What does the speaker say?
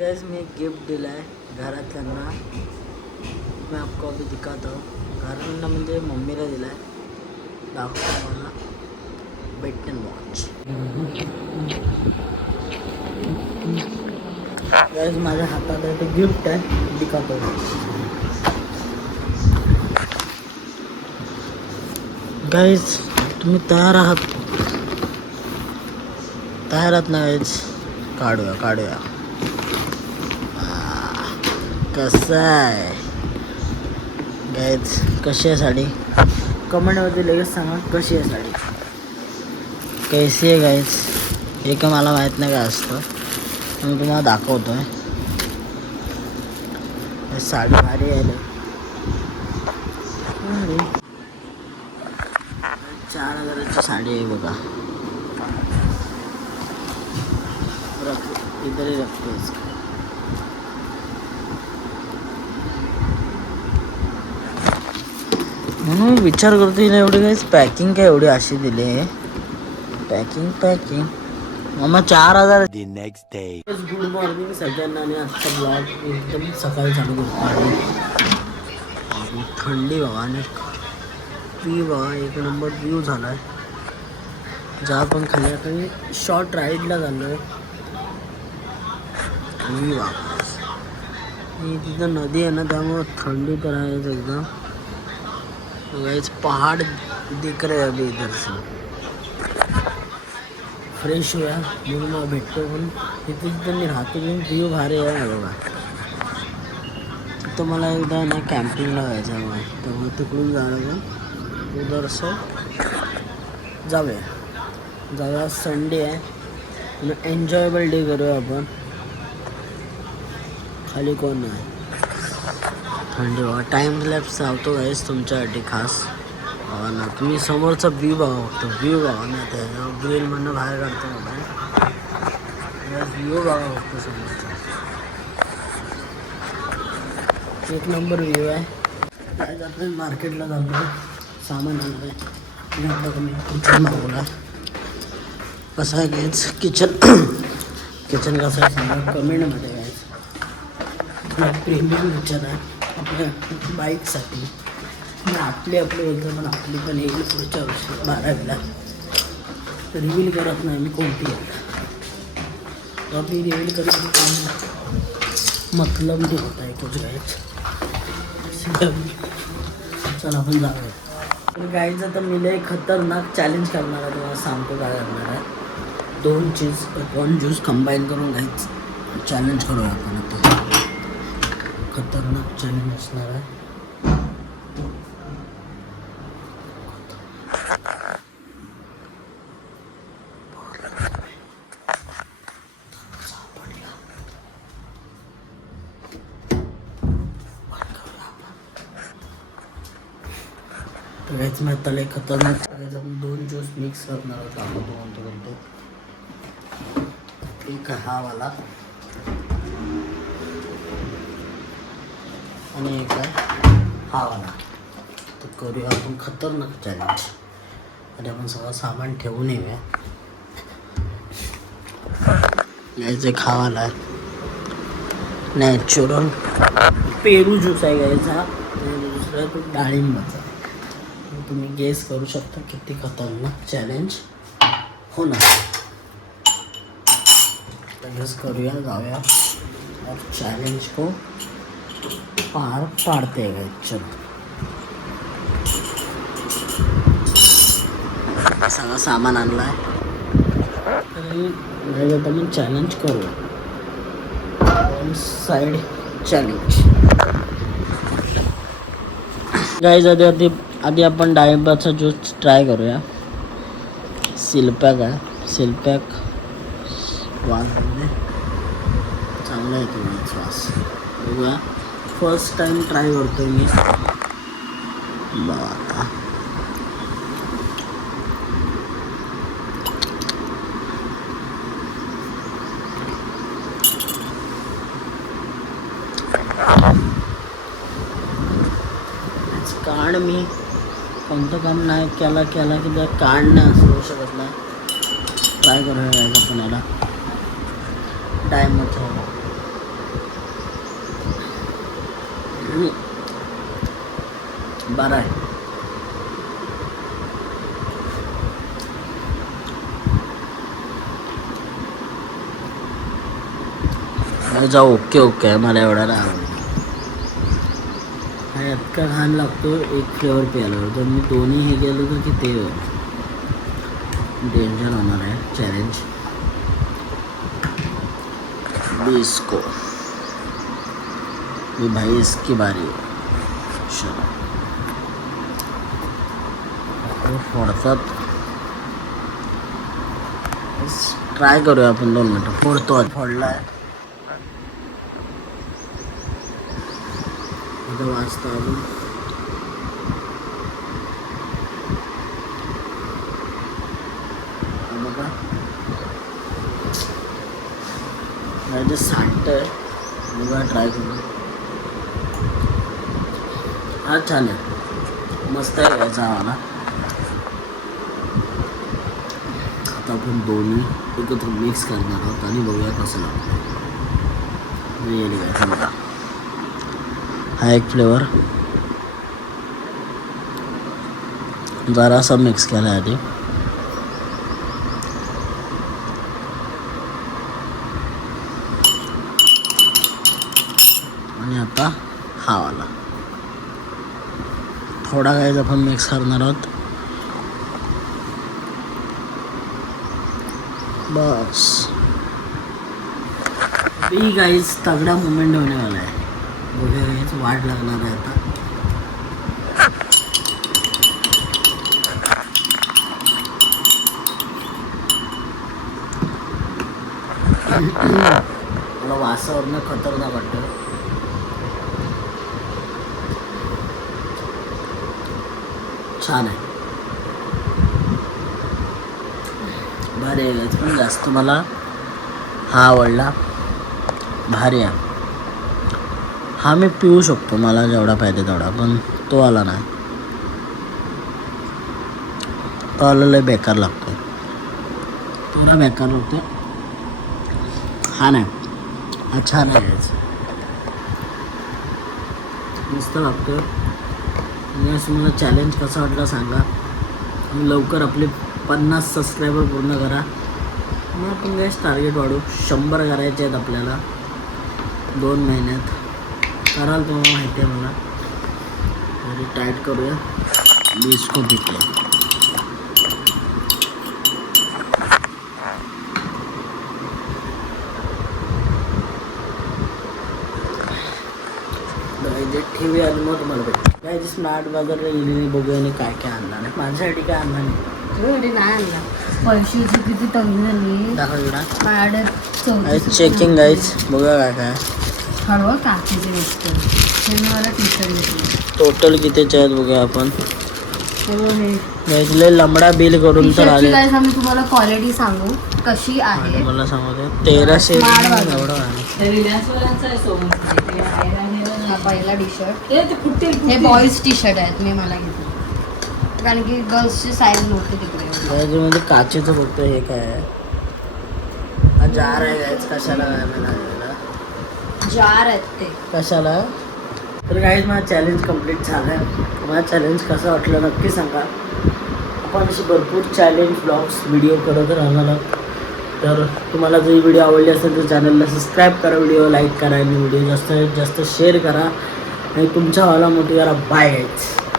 Gas मैं gift दिला है घरातल्यांना. मैं आपको अभी दिखाता हूँ. घरातल्यांना म्हणजे मम्मीला दिला आहे. दाखवतो मला. बेट अँड वॉच. गैस माझ्या हातात आहे ते गिफ्ट आहे. दिखातो. गैस तुम्ही तयार आहात? तयार आहात ना गैस? काढूया. कसं आहे गैस? कशी आहे साडी? कमेंटमध्ये लगेच सांगा कशी आहे साडी. कैसी आहे गैस? हे का मला माहीत नाही काय असतं. मी तुम्हाला दाखवतो आहे. साडी भारी आहे. 4,000ची साडी आहे बघा. इधर रखते इसको. म्हणून विचार करतो हिला एवढी काहीच पॅकिंग काय एवढी अशी दिली आहे. पॅकिंग मम्मा 4,000. The next day. Good morning सगळ्यांना. आणि आजचा ब्लॉग एकदम सकाळी चालू करतो आहे. थंडी बघा आणि व्ह्यू बघा. एक नंबर व्ह्यू झाला आहे. ज्या पण खाली आता शॉर्ट राईडला झालो आहे. व्ह्यू बघा. तिथं नदी आहे ना त्यामुळं थंडी तर आहेच एकदम. पहाड़ दिख रहे अभी इधर से. फ्रेश हुआ म्हणून भेटतो. पण तिथे मी राहतो व्ह्यू भारी आहे बघा. तिथं मला एकदा ना कॅम्पिंगला जायचं आहे. त्यामुळे तिकडून जाणं पण उधर असं जाऊया. संडे आहे. एन्जॉयबल डे करूया आपण. खाली कोण नाही. थंडी बघा. टाईम लॅप्स लावतो गाईस तुमच्यासाठी खास. बघा ना तुम्ही समोरचा व्ह्यू बघा. फक्त व्ह्यू बघा ना. ते ग्रिलमधनं बाहेर काढतो बघा. व्ह्यू बघा फक्त समोरचा. एक नंबर व्ह्यू आहे. काय जातं मार्केटला जातो. सामान आणलं आहे. मी किचन मागवला. कसं आहे गाईस किचन कसं आहे सांगा कमेंटमध्ये गाईस. प्रीमियम किचन आहे आपल्या बाईकसाठी. आपली बोलतो पण आपली पण येईल पुढच्या वर्षी 12वीला. रिव्हील करत नाही मी कोणती आहे. आपली रिव्हील करत मतलब नाही होता आहे कुछ गाईच. चला आपण जाऊया. तर गाईचं तर मी लय खतरनाक चॅलेंज करणार आहे. तुम्हाला सांगतो काय करणार आहे. 2 चीज 1 ज्यूस कंबाईन करून गाईच चॅलेंज करूया आपण. आता खतरनाक चॅलेंज असणार आहे. गाईच आता लय खतरनाक. आपण 2 ज्यूस मिक्स करणार आहोत. आपण एक हा वाला आणि एक आहे हा वाला. तर करूया आपण खतरनाक चॅलेंज. आणि आपण सगळं सामान ठेवून येऊया. गाईच एक हा वाला आहे. नॅचरल पेरू ज्यूस आहे गाईचा. आणि दुसरा तो डाळिंबाचा. तुम्ही गेस करू शकता किती खतरनाक चॅलेंज होणार. गेस करूया. जाऊया और चॅलेंज को पार पाडते गए. चलो सगळं सामान आणलं आहे. आता मी चॅलेंज करूया. 1 साइड चॅलेंज गाईज. आधी आपण डाळिंबाचा ज्यूस ट्राय करूया. सिलपॅक आहे. सिलपॅक वास चांगला येतो. वास बघूया. फर्स्ट टाइम ट्राय करतोय मी. आता काढ. मी कोणतं काम नाही केला की त्या काढणं असं होऊ शकत नाही. ट्राय करूया आपण याला. डायमंड बरं आहे. जाऊ ओके ओके आहे, मला एवढा नाही आवडत. हा इतका घाण लागतो एक फ्लेवर प्यायला, तर मी दोन्ही हे गेलो तर की ते डेंजर होणार आहे चॅलेंज. बिस्को ये भाई इसकी बारी है. चलो फोडतात. ट्राय करूया आपण 2 मिनटं. फोडतो, फोडला आहे आता वाजता अजून. बघा जे सांडतंय, बघा ट्राय करू. हा छान आहे, मस्त आहे याचा आम्हाला. आता आपण दोन्ही एकत्र मिक्स करणार आहोत आणि बघूया कसं लागतं. रिअली काय बघा, हा एक फ्लेवर जरासा मिक्स केला आधी. आणि आता हा वाला थोडा काहीच आपण मिक्स करणार आहोत. बस बी गाईज तगडा मुवमेंट होने वाला आहे. बघा गाईज वाट लागणार आहे आता. मला वासावरनं खतरनाक वाटतं. छान आहे, भारी आहे. पण जास्त मला हा आवडला, भारी आहे. हा मी पिऊ शकतो, मला जेवढा पाहिजे तेवढा, पण तो आला नाही. तो आला लय बेकार लागतो, थोडा बेकार लागतो. हा नाही, हा छान आहे, मस्त लागतो. असं मला चॅलेंज कसा वाटला सांगा. लवकर आपले 50 सबस्क्रायबर पूर्ण करा. मग आपण गॅस टार्गेट वाढू. 100 करायचे आहेत आपल्याला 2 महिन्यात. कराल तुम्हाला माहिती आहे मला. तरी टाईट करूया. बिस्को पिके ठेवी आणि मग तुम्हाला भेटेल. काय जे स्मार्ट बाजारला गेली नाही, बघूया आणि काय काय आणलं नाही. माझ्यासाठी काय आणलं नाही, तुझ्यासाठी नाही आणला. पैशाची किती तंगी झाली. दाखव चेकिंग गाईज, बघा काय काय हळवं काकीचे वस्तू. हे मला टी शर्ट घेतली. टोटल कितीचे आहेत बघूया आपण. हे लंबडा बिल करून तर आले. आम्ही तुम्हाला क्वालिटी सांगू कशी आहे. मला सांगतो 1300 एवढं पहिला टी शर्ट. हे बॉईज टी शर्ट आहेत, मी मला घेतलं कारण की गर्ल्सची साईज नव्हती तिकडे. म्हणजे काचेचं फक्त हे काय आहे, हा जार आहे गाईज. कशाला जार आहेत ते कशाला. तर गाईज माझा चॅलेंज कम्प्लीट झालं आहे. माझा चॅलेंज कसं वाटलं नक्की सांगा. आपण असे भरपूर चॅलेंज ब्लॉग्स व्हिडिओ करत राहणार आहोत. तर तुम्हाला जर ही व्हिडिओ आवडली असेल तर चॅनलला सबस्क्राईब करा, व्हिडिओ लाईक करा आणि व्हिडिओ जास्तीत जास्त शेअर करा आणि तुमचा वाला मोठी करा. Bye guys.